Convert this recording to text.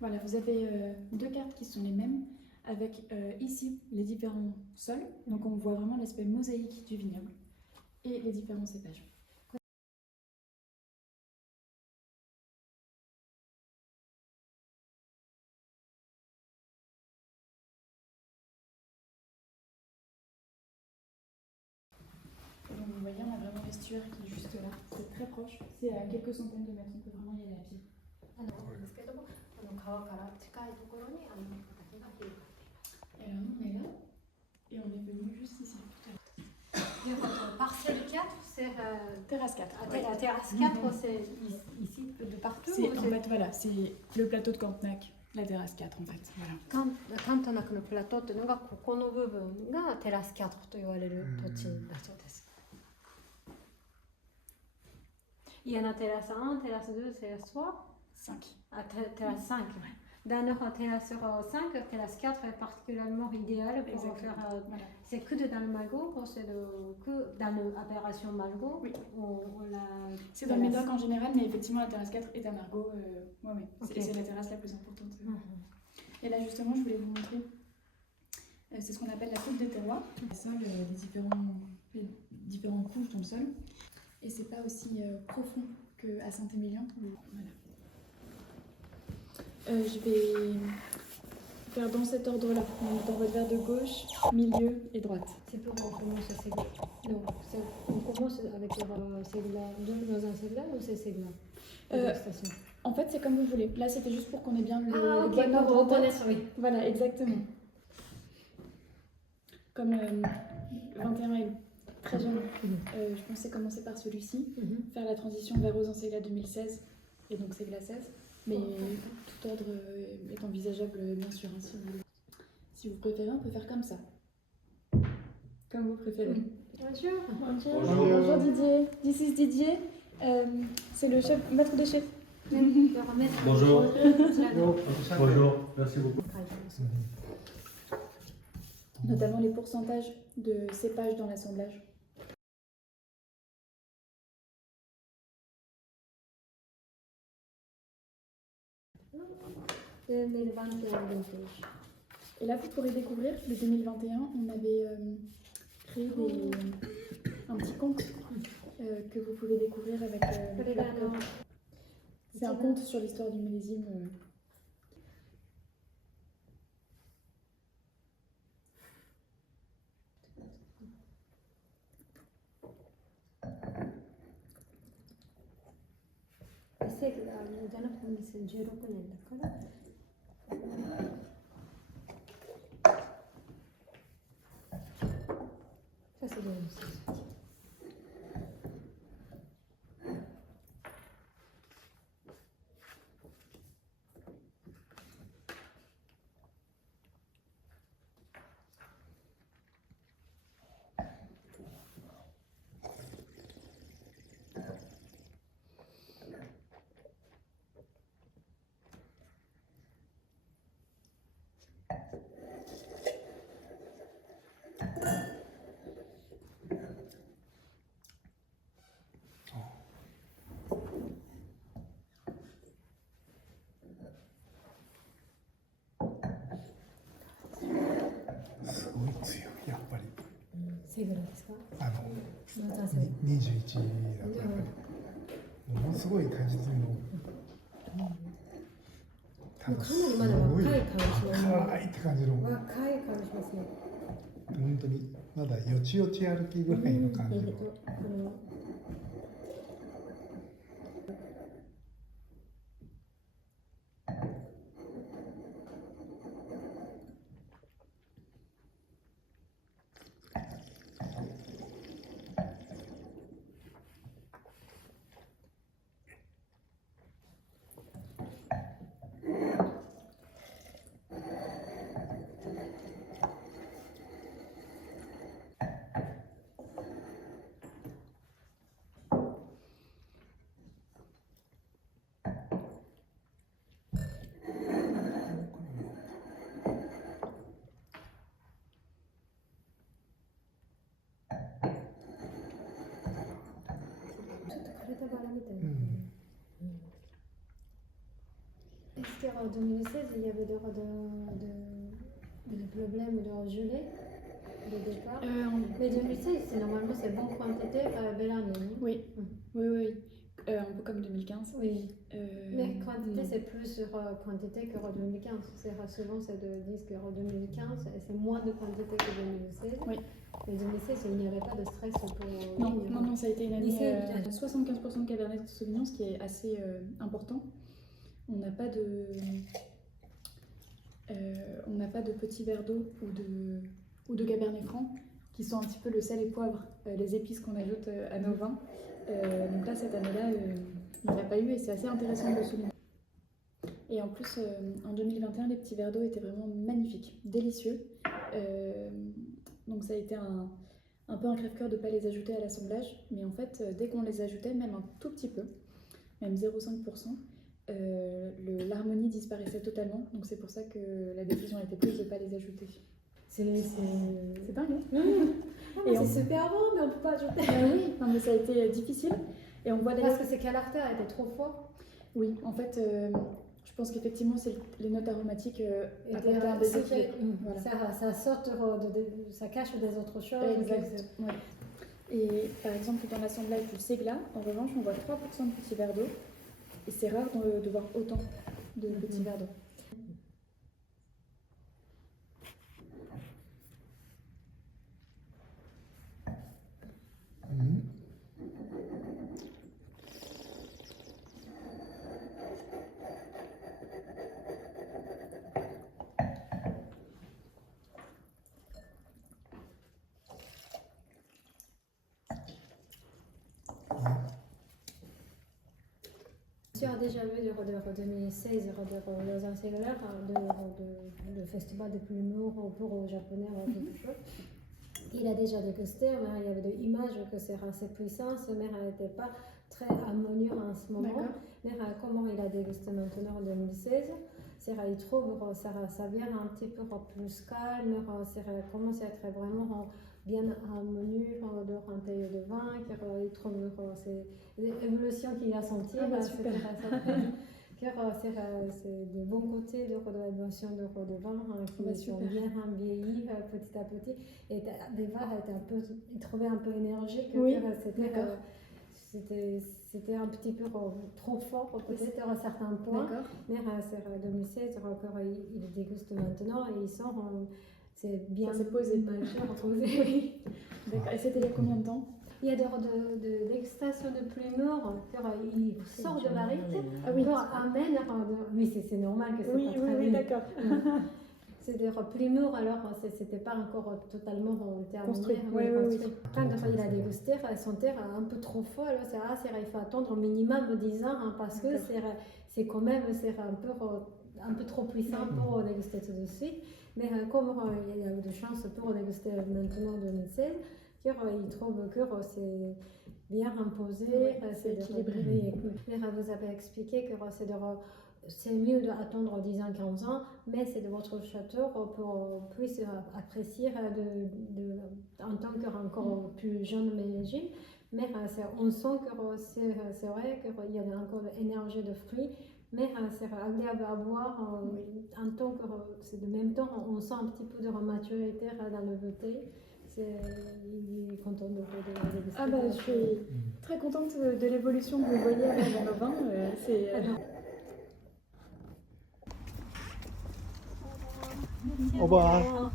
Voilà, vous avez deux cartes qui sont les mêmes, avec ici les différents sols. Donc on voit vraiment l'aspect mosaïque du vignoble et les différents cépages. Donc vous voyez, on a vraiment l'estuaire qui est juste là, c'est très proche, c'est à quelques centaines de mètres, on peut vraiment y aller à pied. Et alors on est là, et on est venu juste ici. Parcelle 4, c'est Terrasse 4. La terrasse 4, c'est ici de partout. En fait, voilà, c'est le plateau de Cantenac, la terrasse 4 en fait. Voilà. カントナクのプラトっていうのがここの部分がテラス4と言われる土地だそうです。Il y en a terrasse 1, terrasse 2, terrasse 3 5. Ah, terrasse 5. Dans le terrasse 5, terrasse 4 est particulièrement idéal pour faire. Voilà. C'est que dans le Malgo, c'est que dans l'opération Malgo. Oui. On l'a. C'est dans le Médoc en général, mais effectivement la terrasse 4 est à Margaux. Ouais. Okay. C'est la terrasse la plus importante. Et là justement, je voulais vous montrer. C'est ce qu'on appelle la coupe des terroirs. Le sol, les différentes couches dans le sol. Et c'est pas aussi profond qu'à Saint-Émilion. Voilà. Je vais faire dans cet ordre-là. Dans votre verre de gauche, milieu et droite. C'est pour qu'on commence à segler. Non, on commence avec le segla dans un segla ou c'est segla En fait, c'est comme vous voulez. Là, c'était juste pour qu'on ait bien le bon ordre. Pour reconnaître, oui. Voilà, exactement. Comme 21 est très jeune, je pensais commencer par celui-ci, faire la transition vers Rosan Segla 2016 et donc Segla 16. Mais tout ordre est envisageable, bien sûr. Hein, si vous préférez, on peut faire comme ça. Comme vous préférez. Bonjour. Bonjour Didier. This is Didier. C'est le chef, maître de chef. Bonjour. Bonjour. Merci beaucoup. Notamment les pourcentages de cépages dans l'assemblage. Et là, vous pourrez découvrir, le 2021, on avait créé un petit conte que vous pouvez découvrir avec le QR code. C'est un conte sur l'histoire du millésime. C'est queじゃなくて2016年だから。Ça c'est bien aussi.いくらですか21だとやっぱりものすごい大切にかなりまだ若い感じの若いって感じの若い感じしますね。本当にまだよちよち歩きぐらいの感じの 2016, il y avait des problèmes de gelée de départ. Mais 2016, normalement, c'est bonne quantité, belle année. Non? Oui, oui. Un peu comme 2015. Oui. Mais quantité, c'est plus sur quantité que 2015. Souvent, c'est de dire que 2015, c'est moins de quantité que 2016. Oui. Mais 2016, il n'y avait pas de stress pour... Non, ça a été une année 75% de Cabernet Sauvignon, ce qui est assez important. On n'a pas de petits verres d'eau ou de Cabernet Franc qui sont un petit peu le sel et poivre, les épices qu'on ajoute à nos vins. Donc là, cette année-là, il n'y en a pas eu et c'est assez intéressant de le souligner. Et en plus, en 2021, les petits verres d'eau étaient vraiment magnifiques, délicieux. Donc ça a été un peu un crève-cœur de ne pas les ajouter à l'assemblage. Mais en fait, dès qu'on les ajoutait, même un tout petit peu, même 0,5%, l'harmonie disparaissait totalement. Donc c'est pour ça que la décision a été prise de ne pas les ajouter. C'est dingue, hein? C'est super bon, mais on ne peut pas ajouter. Oui, non, mais ça a été difficile. Et on voit Parce que ces caractères étaient trop forts. Oui, en fait, je pense qu'effectivement, c'est les notes aromatiques apportaient un déséquilibre. Voilà. Ça sort ça cache des autres choses. Exact. Ouais. Et par exemple, dans l'assemblage du Segla, en revanche, on voit 3% de petits verres d'eau. Et c'est rare de voir autant de petits verres d'eau. Tu as déjà vu de 2016 les anciens le festival de l'humour pour Japonais ou quelque chose. Il a déjà dégusté, mais il y avait des images que c'est assez puissant, mais elle n'était pas très harmonieuse en ce moment. Mais comment il a dégusté maintenant en 2016, il trouve que ça vient un petit peu plus calme, commence à être vraiment bien harmonieux dans un taille de vin, il trouve que c'est l'évolution qu'il a sentie, c'est de bon côté de l'évolution de vin qui sont bien vieillis petit à petit, et des vins étaient il trouvait un peu énergique, c'était un petit peu trop fort peut-être à certains points, mais c'est 2016, il déguste maintenant et ils sont c'est bien posé. Oui. D'accord. Et c'était il y a combien de temps? Il y a de l'extraction de plumeur, il sort de barrique, amène. Oui, c'est normal que c'est pas très oui, d'accord. C'est des plumeurs, alors c'était pas encore totalement terminé. Quand il a dégusté, son terre un peu trop fort, alors il faut attendre au minimum 10 ans parce que c'est quand même un peu trop puissant pour déguster tout de suite. Mais comme il y a eu de chance pour déguster maintenant en 2016, il trouve que c'est bien imposé, c'est équilibré. Vous avez expliqué que c'est mieux d'attendre 10 ans, 15 ans, mais c'est de votre château pour plus apprécier en tant qu'encore plus jeune mélangine. Mais on sent que c'est vrai qu'il y a encore de l'énergie de fruits. Mais c'est agréable à boire en tant que c'est de même temps on sent un petit peu de maturité dans le bouteille. Il est content de je suis très contente de l'évolution que vous voyez dans nos vins. Au revoir.